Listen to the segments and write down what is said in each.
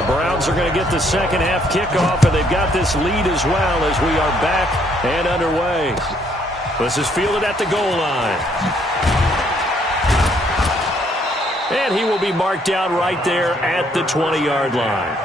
The Browns are going to get the second half kickoff, and they've got this lead as well as we are back and underway. This is fielded at the goal line. And he will be marked down right there at the 20-yard line.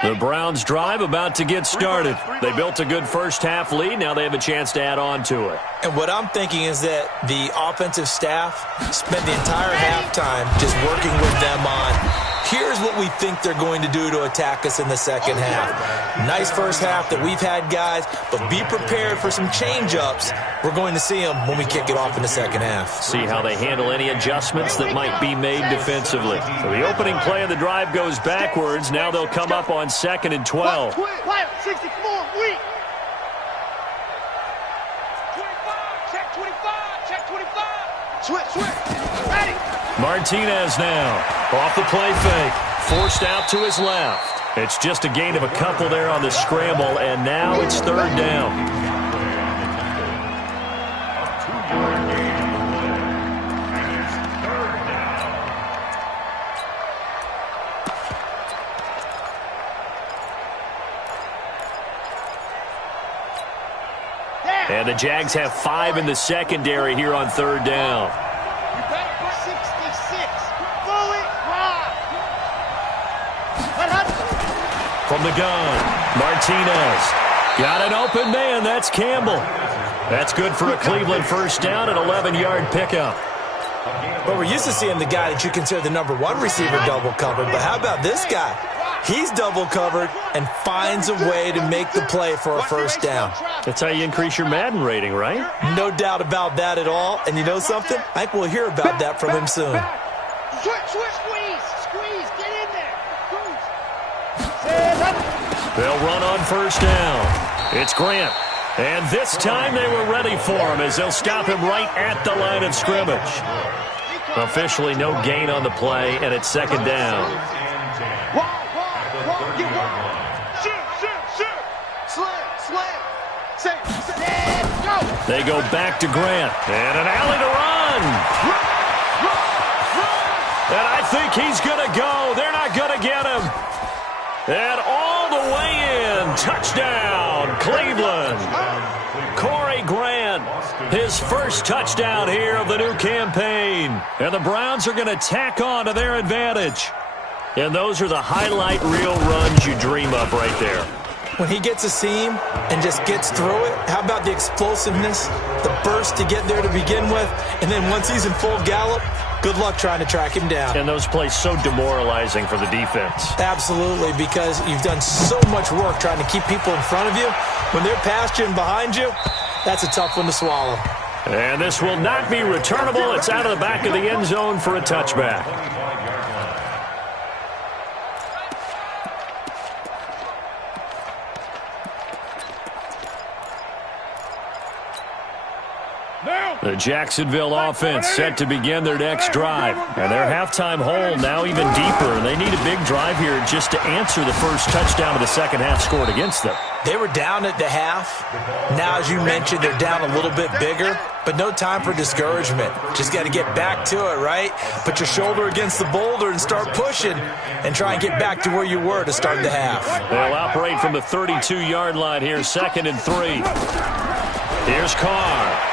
The Browns drive about to get started. They built a good first half lead. Now they have a chance to add on to it. And what I'm thinking is that the offensive staff spent the entire halftime just working with them on, here's what we think they're going to do to attack us in the second half. Nice first half that we've had, guys, but be prepared for some change-ups. We're going to see them when we kick it off in the second half. See how they handle any adjustments that might be made defensively. So the opening play of the drive goes backwards. Now they'll come up on 2nd and 12. 64, weak. 25, check 25. Switch, ready. Martinez now, off the play fake, forced out to his left. It's just a gain of a couple there on the scramble, and now it's 3rd down. And the Jags have 5 in the secondary here on 3rd down. 66, fully ride. From the gun, Martinez. Got an open man, that's Campbell. That's good for a Cleveland first down, an 11-yard pickup. But we're used to seeing the guy that you consider the number 1 receiver double covered. But how about this guy? He's double covered and finds a way to make the play for a first down. That's how you increase your Madden rating, right? No doubt about that at all. And you know something? I think we'll hear about that from him soon. Squeeze, get in there. They'll run on first down. It's Grant. And this time they were ready for him as they'll stop him right at the line of scrimmage. Officially no gain on the play, and it's 2nd down. They go back to Grant. And an alley to run. And I think he's going to go. They're not going to get him. And all the way in. Touchdown, Cleveland. Corey Grant, his first touchdown here of the new campaign. And the Browns are going to tack on to their advantage. And those are the highlight reel runs you dream of right there. When he gets a seam and just gets through it, how about the explosiveness, the burst to get there to begin with, and then once he's in full gallop, good luck trying to track him down. And those plays so demoralizing for the defense. Absolutely, because you've done so much work trying to keep people in front of you. When they're past you and behind you, that's a tough one to swallow. And this will not be returnable. It's out of the back of the end zone for a touchback. The Jacksonville offense set to begin their next drive. And their halftime hole now even deeper. And they need a big drive here just to answer the first touchdown of the second half scored against them. They were down at the half. Now, as you mentioned, they're down a little bit bigger. But no time for discouragement. Just got to get back to it, right? Put your shoulder against the boulder and start pushing. And try and get back to where you were to start the half. They'll operate from the 32-yard line here, 2nd and 3. Here's Carr.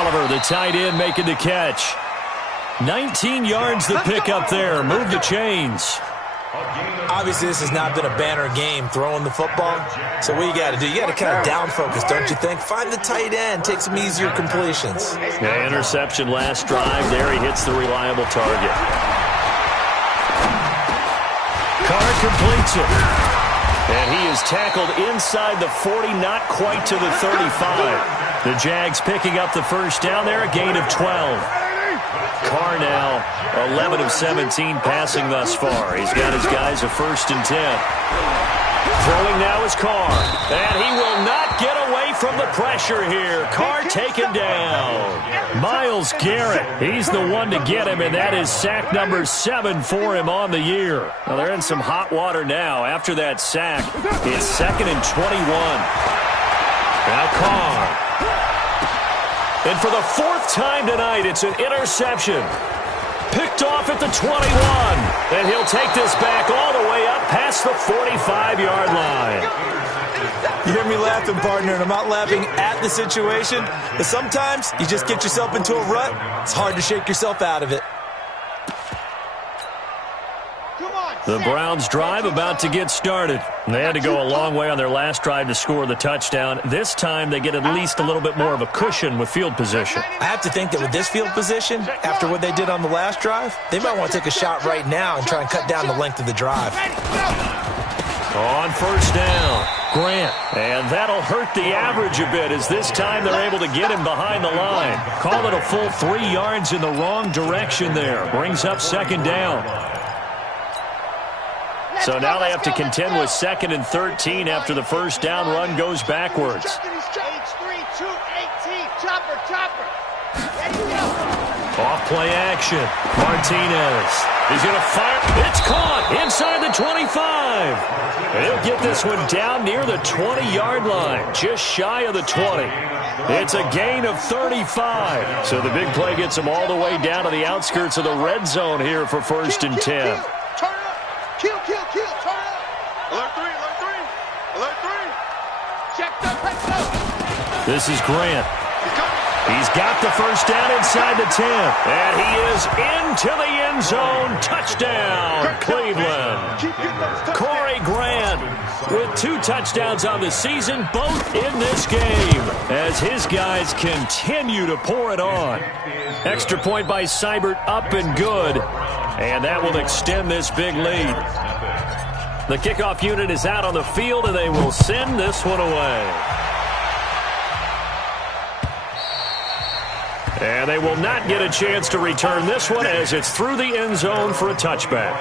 Oliver, the tight end, making the catch. 19 yards to pick up there. Move the chains. Obviously, this has not been a banner game throwing the football. So what you got to do, you got to kind of down focus, don't you think? Find the tight end, take some easier completions. Yeah, interception last drive. There he hits the reliable target. Carr completes it. And he is tackled inside the 40, not quite to the 35. The Jags picking up the first down there, a gain of 12. Carr now 11 of 17 passing thus far. He's got his guys a 1st and 10. Throwing now is Carr. And he will not get away from the pressure here. Carr taken down. Myles Garrett, he's the one to get him, and that is sack number 7 for him on the year. Well, they're in some hot water now. After that sack, it's 2nd and 21. Now Carr. And for the 4th time tonight, it's an interception. Picked off at the 21. And he'll take this back all the way up past the 45-yard line. You hear me laughing, partner, and I'm not laughing at the situation. But sometimes you just get yourself into a rut. It's hard to shake yourself out of it. The Browns' drive about to get started. They had to go a long way on their last drive to score the touchdown. This time they get at least a little bit more of a cushion with field position. I have to think that with this field position, after what they did on the last drive, they might want to take a shot right now and try and cut down the length of the drive. On first down, Grant. And that'll hurt the average a bit as this time they're able to get him behind the line. Call it a full 3 yards in the wrong direction there. Brings up 2nd down. So now they have to contend with 2nd and 13 after the first down run goes backwards. Off play action. Martinez. He's going to fire. It's caught inside the 25. And he'll get this one down near the 20-yard line, just shy of the 20. It's a gain of 35. So the big play gets him all the way down to the outskirts of the red zone here for 1st and 10. Kill, turn up. Alert 3. Check the This is Grant. He's got the first down inside the 10. And he is into the end zone. Touchdown, Cleveland. Corey Grant with 2 touchdowns on the season, both in this game, as his guys continue to pour it on. Extra point by Seibert, up and good. And that will extend this big lead. The kickoff unit is out on the field, and they will send this one away. And they will not get a chance to return this one as it's through the end zone for a touchback.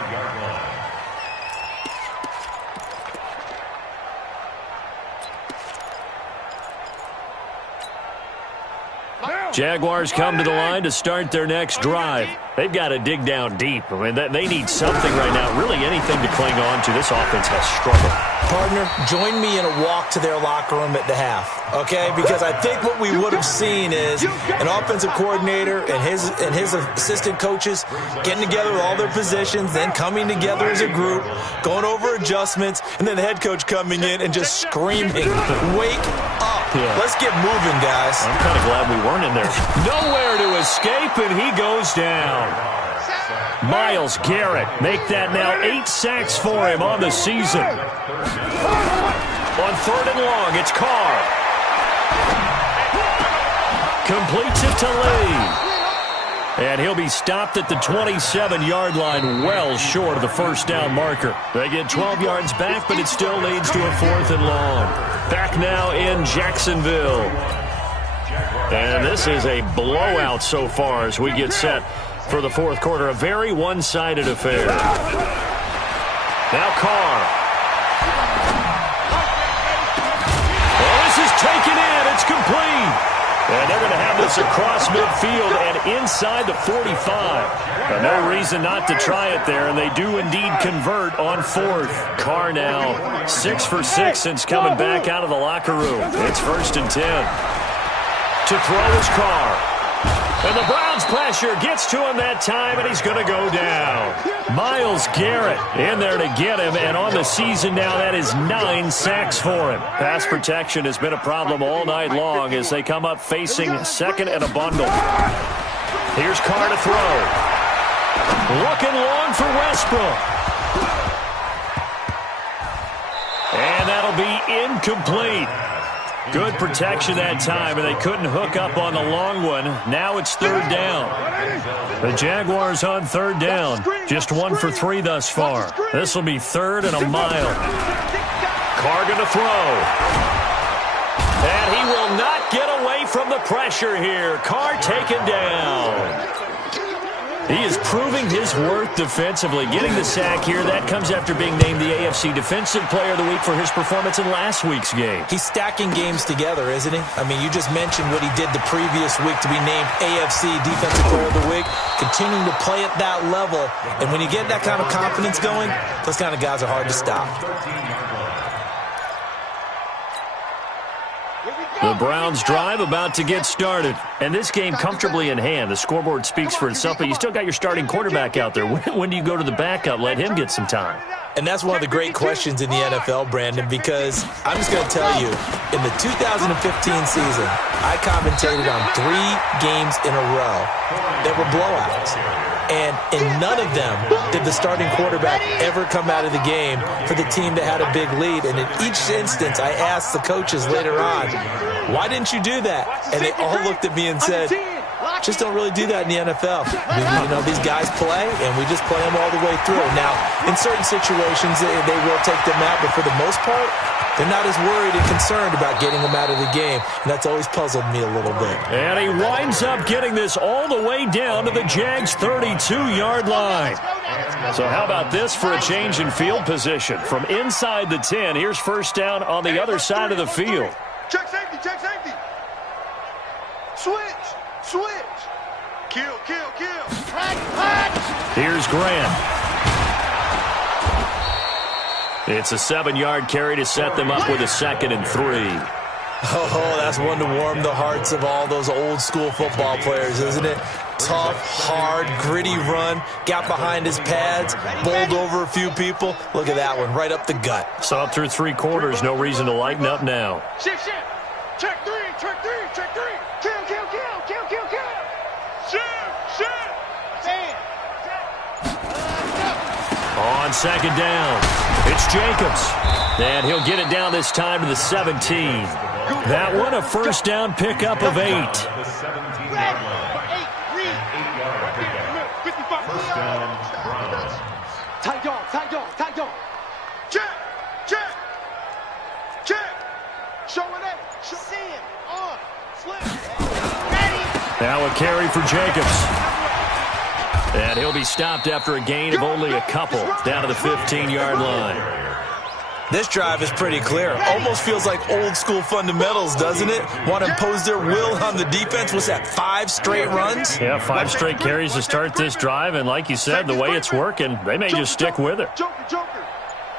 Jaguars come to the line to start their next drive. They've got to dig down deep. I mean, they need something right now, really anything to cling on to. This offense has struggled. Partner, join me in a walk to their locker room at the half, okay? Because I think what we would have seen is an offensive coordinator and his assistant coaches getting together with all their positions, then coming together as a group, going over adjustments, and then the head coach coming in and just screaming, "Wake up. Yeah. Let's get moving, guys." I'm kind of glad we weren't in there. Nowhere to escape, and he goes down. Myles Garrett, make that now 8 sacks for him on the season. On 3rd and long, it's Carr. Completes it to Lee. And he'll be stopped at the 27-yard line, well short of the first down marker. They get 12 yards back, but it still leads to a 4th and long. Back now in Jacksonville. And this is a blowout so far as we get set for the 4th quarter. A very one-sided affair. Now Carr. Oh, this is taken in. It's complete. And they're going to have this across midfield and inside the 45. No reason not to try it there, and they do indeed convert on 4th. Carr now 6 for 6 since coming back out of the locker room. It's 1st and 10. To throw is Carr. And the Browns pressure gets to him that time, and he's going to go down. Myles Garrett in there to get him, and on the season now, that is 9 sacks for him. Pass protection has been a problem all night long as they come up facing 2nd and a bundle. Here's Carr to throw. Looking long for Westbrook. And that'll be incomplete. Good protection that time, and they couldn't hook up on the long one. Now it's 3rd down. The Jaguars on 3rd down. Just 1 for 3 thus far. This will be 3rd and a mile. Carr going to throw. And he will not get away from the pressure here. Carr taken down. He is proving his worth defensively. Getting the sack here, that comes after being named the AFC Defensive Player of the Week for his performance in last week's game. He's stacking games together, isn't he? I mean, you just mentioned what he did the previous week to be named AFC Defensive Player of the Week, continuing to play at that level. And when you get that kind of confidence going, those kind of guys are hard to stop. The Browns drive about to get started. And this game comfortably in hand. The scoreboard speaks for itself, but you still got your starting quarterback out there. When do you go to the backup? Let him get some time. And that's one of the great questions in the NFL, Brandon, because I'm just going to tell you, in the 2015 season, I commentated on 3 games in a row that were blowouts. And in none of them did the starting quarterback ever come out of the game for the team that had a big lead. And in each instance, I asked the coaches later on, why didn't you do that? And they all looked at me and said, just don't really do that in the NFL. You know, these guys play, and we just play them all the way through. Now, in certain situations, they will take them out, but for the most part, they're not as worried and concerned about getting them out of the game. And that's always puzzled me a little bit. And he winds up getting this all the way down to the Jags' 32-yard line. So how about this for a change in field position? From inside the 10, here's first down on the other side of the field. Check safety, check safety. Switch, switch. Kill, kill, kill. Here's Grant. It's a 7-yard carry to set them up with a 2nd and 3. Oh, that's one to warm the hearts of all those old-school football players, isn't it? Tough, hard, gritty run, got behind his pads, bowled over a few people. Look at that one, right up the gut. So up through 3 quarters, no reason to lighten up now. Shift, shift. Check 3, check 3, check 3. Kill, kill, kill, kill, kill, kill. Shift, shift. On 2nd down, it's Jacobs. And he'll get it down this time to the 17. That one a first down pickup of 8. Tight dog, tight dog, tight dog. Check, check, check. Show it up. See him. On. Flip. Ready. Now a carry for Jacobs. And he'll be stopped after a gain of only a couple, down to the 15-yard line. This drive is pretty clear. Almost feels like old-school fundamentals, doesn't it? Want to impose their will on the defense. What's that, 5 straight runs? Yeah, 5 straight carries to start this drive. And like you said, the way it's working, they may just stick with it. Joker, joker.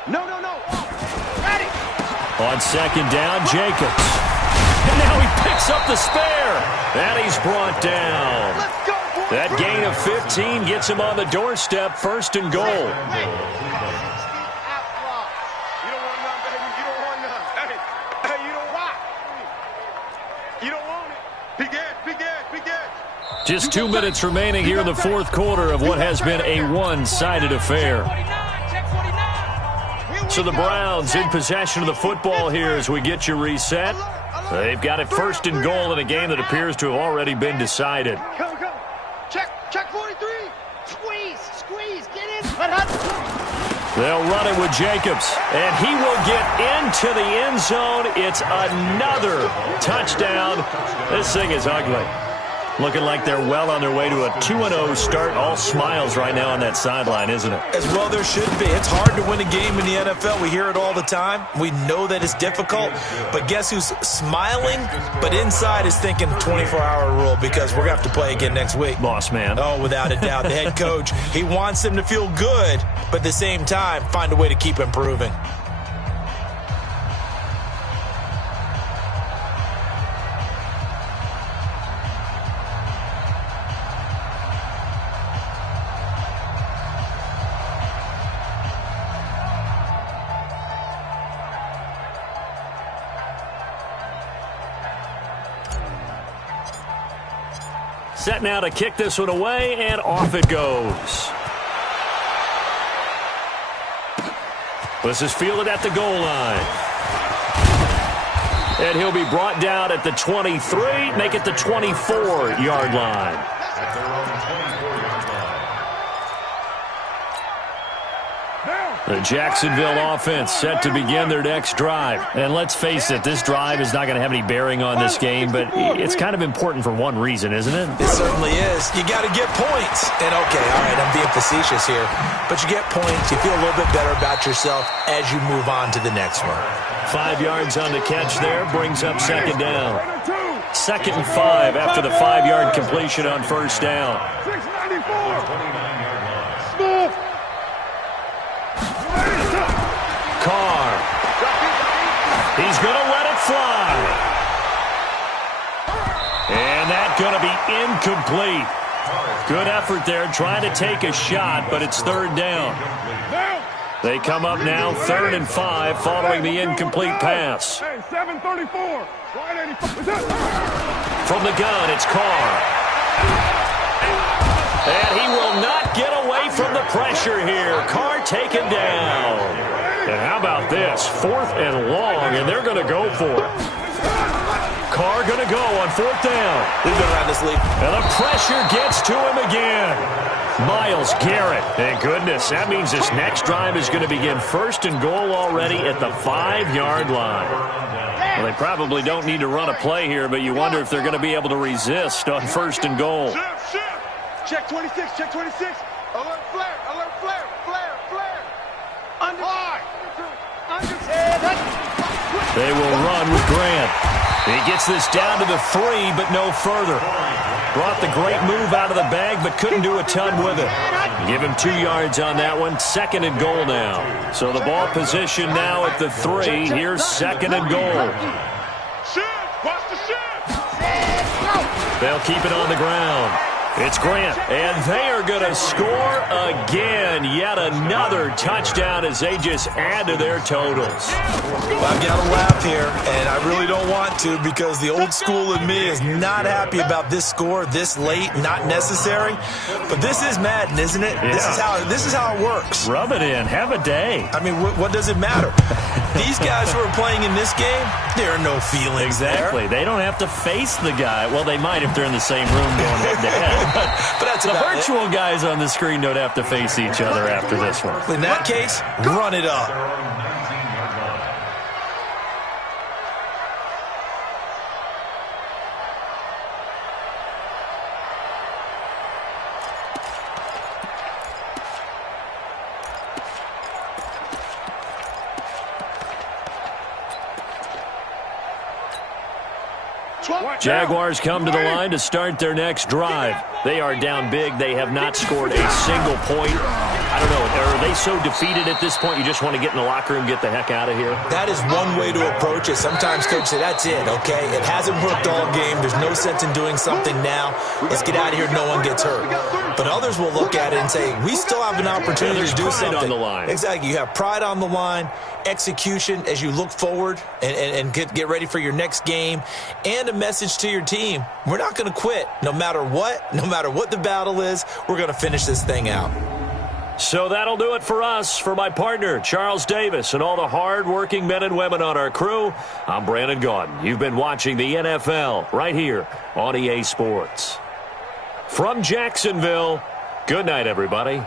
No, no, no. Ready. On 2nd down, Jacobs. And now he picks up the spare. And he's brought down. Let's go, boy. That gain of 15 gets him on the doorstep, 1st and goal. You don't want none, baby. You don't want none. Hey, you don't want it. You don't want it. Big edge, big edge, big edge. Just 2 minutes remaining here in the 4th quarter of what has been a one-sided affair. So the Browns in possession of the football here as we get you reset. They've got it 1st and goal in a game that appears to have already been decided. Go, go. Check 43. Squeeze, get in. They'll run it with Jacobs, and he will get into the end zone. It's another touchdown. This thing is ugly. Looking like they're well on their way to a 2-0 start. All smiles right now on that sideline, isn't it? As well there should be. It's hard to win a game in the NFL. We hear it all the time. We know that it's difficult. But guess who's smiling, but inside is thinking 24-hour rule because we're going to have to play again next week. Boss man. Oh, without a doubt. The head coach, he wants them to feel good, but at the same time, find a way to keep improving. Set now to kick this one away, and off it goes. This is fielded at the goal line. And he'll be brought down at the 23, make it the 24-yard line. The Jacksonville offense set to begin their next drive. And let's face it, this drive is not going to have any bearing on this game, but it's kind of important for one reason, isn't it? It certainly is. You got to get points. And, okay, all right, I'm being facetious here, but you get points. You feel a little bit better about yourself as you move on to the next one. 5 yards on the catch there, brings up second down. 2nd and 5 after the 5-yard completion on first down. 694. Carr. He's going to let it fly. And that's going to be incomplete. Good effort there trying to take a shot, but it's 3rd down. They come up now 3rd and 5 following the incomplete pass. From the gun, it's Carr. And he will not get away from the pressure here. Carr taken down. And how about this? 4th and long, and they're going to go for it. Carr going to go on 4th down. He's been around this league. And the pressure gets to him again. Myles Garrett. Thank goodness. That means this next drive is going to begin 1st and goal already at the 5-yard line. Well, they probably don't need to run a play here, but you wonder if they're going to be able to resist on 1st and goal. Check 26, check 26. Alert flare, alert flare, flare, flare. Under. They will run with Grant. He gets this down to the 3, but no further. Brought the great move out of the bag, but couldn't do a ton with it. Give him 2 yards on that one. 2nd and goal now. So the ball position now at the 3. Here's 2nd and goal. Watch the shit. They'll keep it on the ground. It's Grant, and they are going to score again. Yet another touchdown as they just add to their totals. Well, I've got to laugh here, and I really don't want to because the old school in me is not happy about this score this late, not necessary. But this is Madden, isn't it? Yeah. This is how it works. Rub it in. Have a day. I mean, what does it matter? These guys who are playing in this game, there are no feelings Exactly. there. They don't have to face the guy. Well, they might if they're in the same room going head-to-head. But that's the about virtual guys on the screen don't have to face each other after this one. In that case, run it up. Jaguars come to the line to start their next drive. They are down big. They have not scored a single point. I don't know. Are they so defeated at this point you just want to get in the locker room, get the heck out of here? That is one way to approach it. Sometimes coach say, that's it, okay? It hasn't worked all game. There's no sense in doing something now. Let's get out of here. No one gets hurt. But others will look at it and say, we still have an opportunity to do something. On the line. Exactly. You have pride on the line, execution as you look forward and get ready for your next game, and a message to your team. We're not going to quit no matter what the battle is. We're going to finish this thing out. So that'll do it for us. For my partner, Charles Davis, and all the hard-working men and women on our crew, I'm Brandon Gaudin. You've been watching the NFL right here on EA Sports. From Jacksonville, good night, everybody.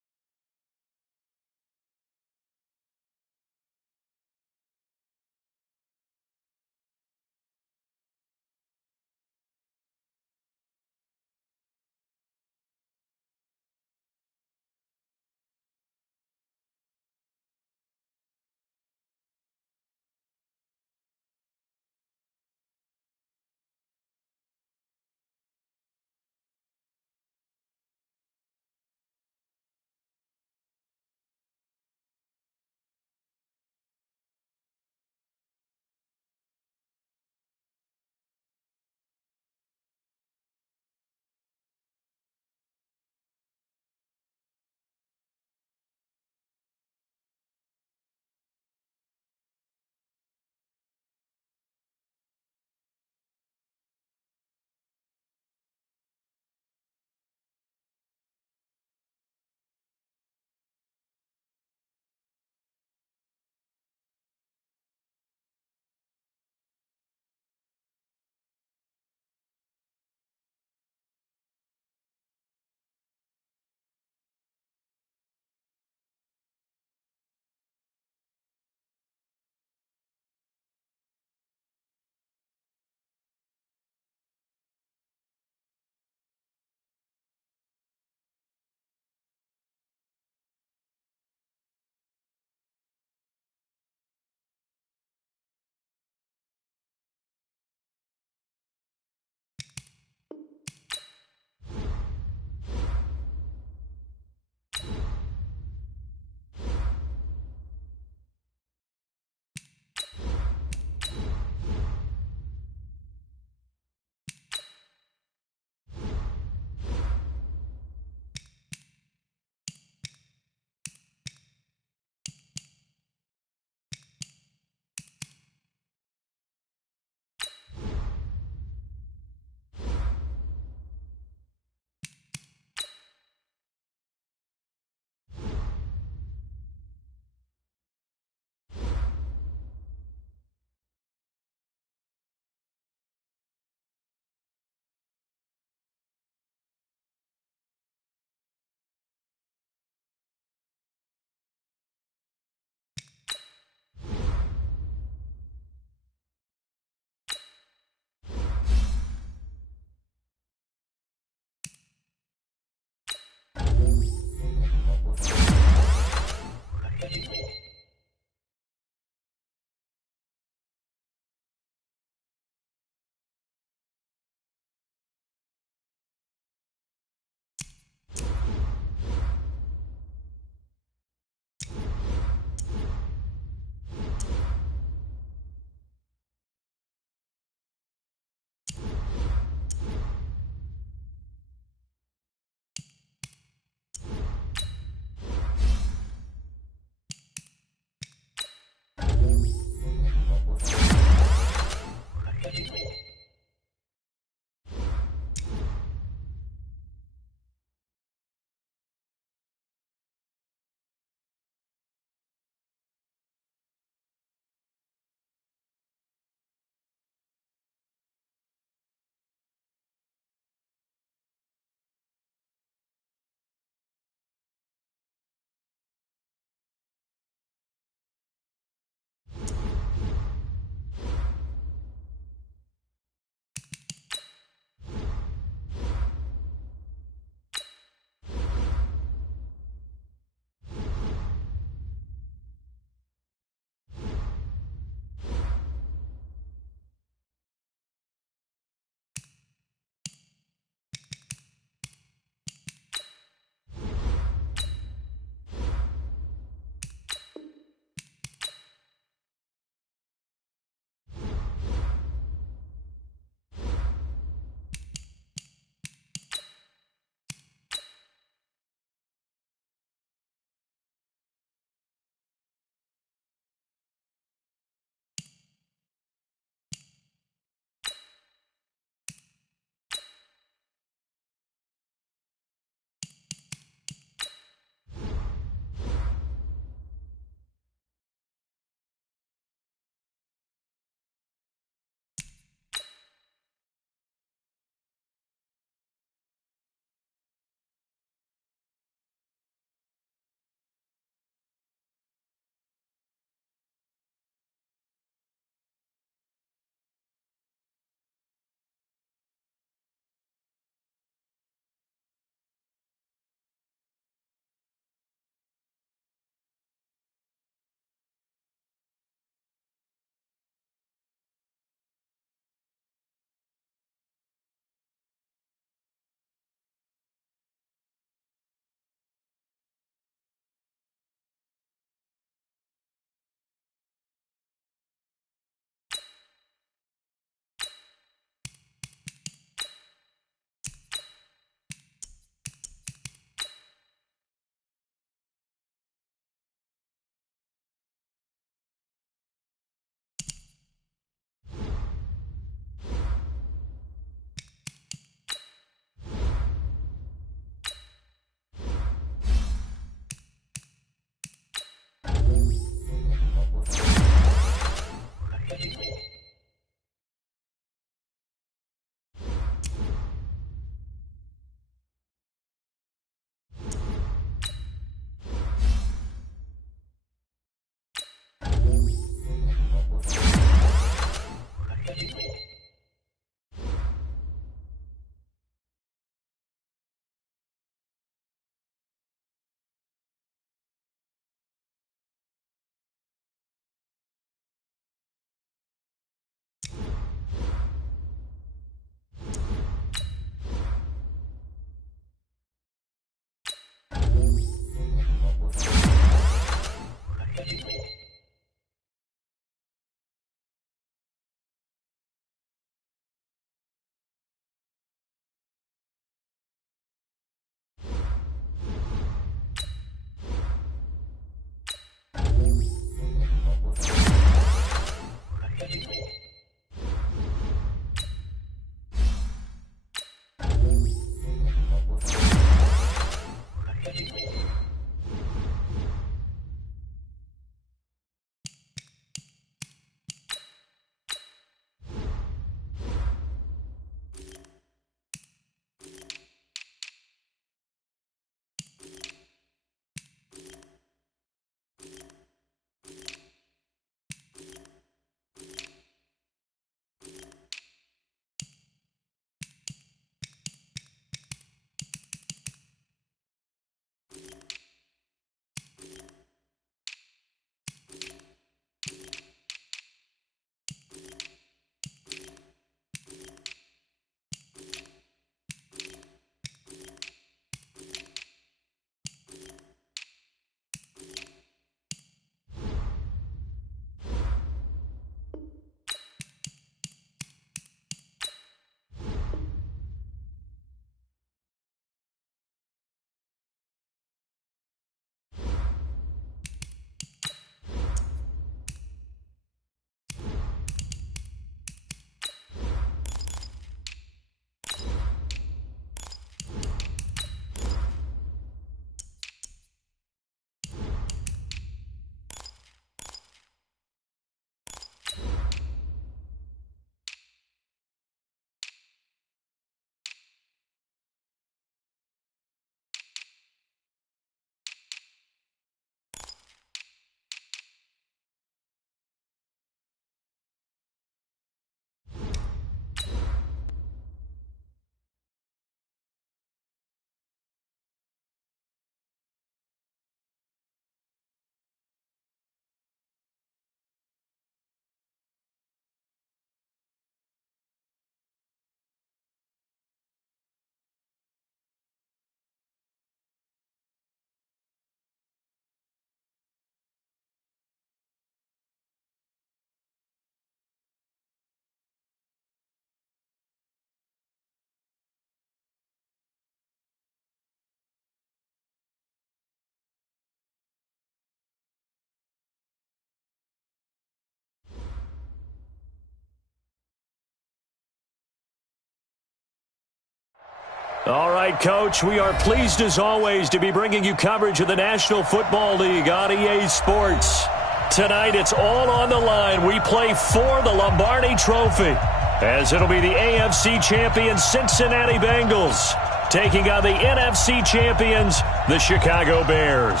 All right, Coach, we are pleased as always to be bringing you coverage of the National Football League on EA Sports. Tonight, it's all on the line. We play for the Lombardi Trophy, as it'll be the AFC champion Cincinnati Bengals taking on the NFC champions, the Chicago Bears.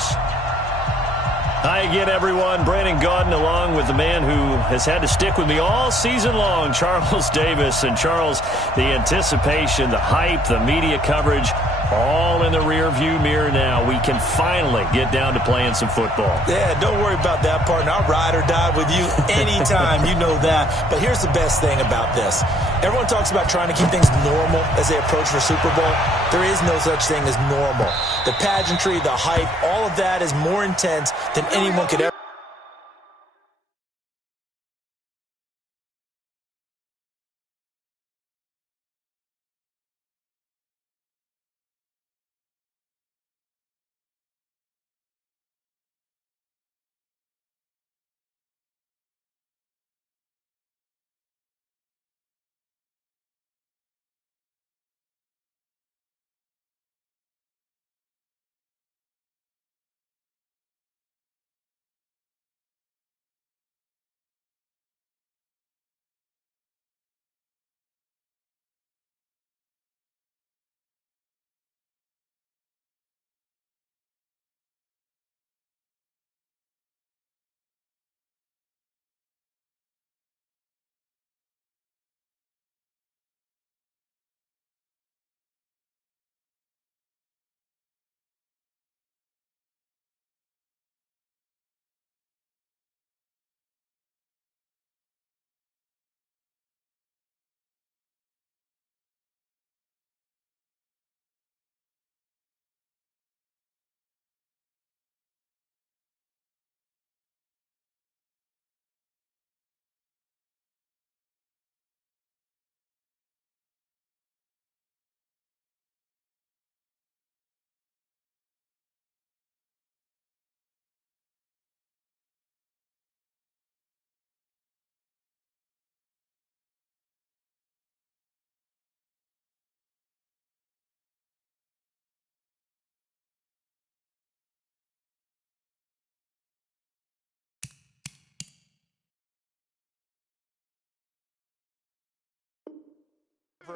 Hi again, everyone. Brandon Gaudin along with the man who has had to stick with me all season long, Charles Davis. And Charles, the anticipation, the hype, the media coverage, all in the rear-view mirror now. We can finally get down to playing some football. Yeah, don't worry about that, partner. I'll ride or die with you anytime. You know that. But here's the best thing about this. Everyone talks about trying to keep things normal as they approach for Super Bowl. There is no such thing as normal. The pageantry, the hype, all of that is more intense than anyone could ever.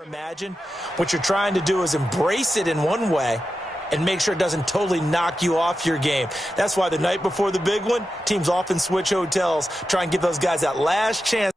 Imagine what you're trying to do is embrace it in one way and make sure it doesn't totally knock you off your game. That's why the night before the big one, teams often switch hotels, try and give those guys that last chance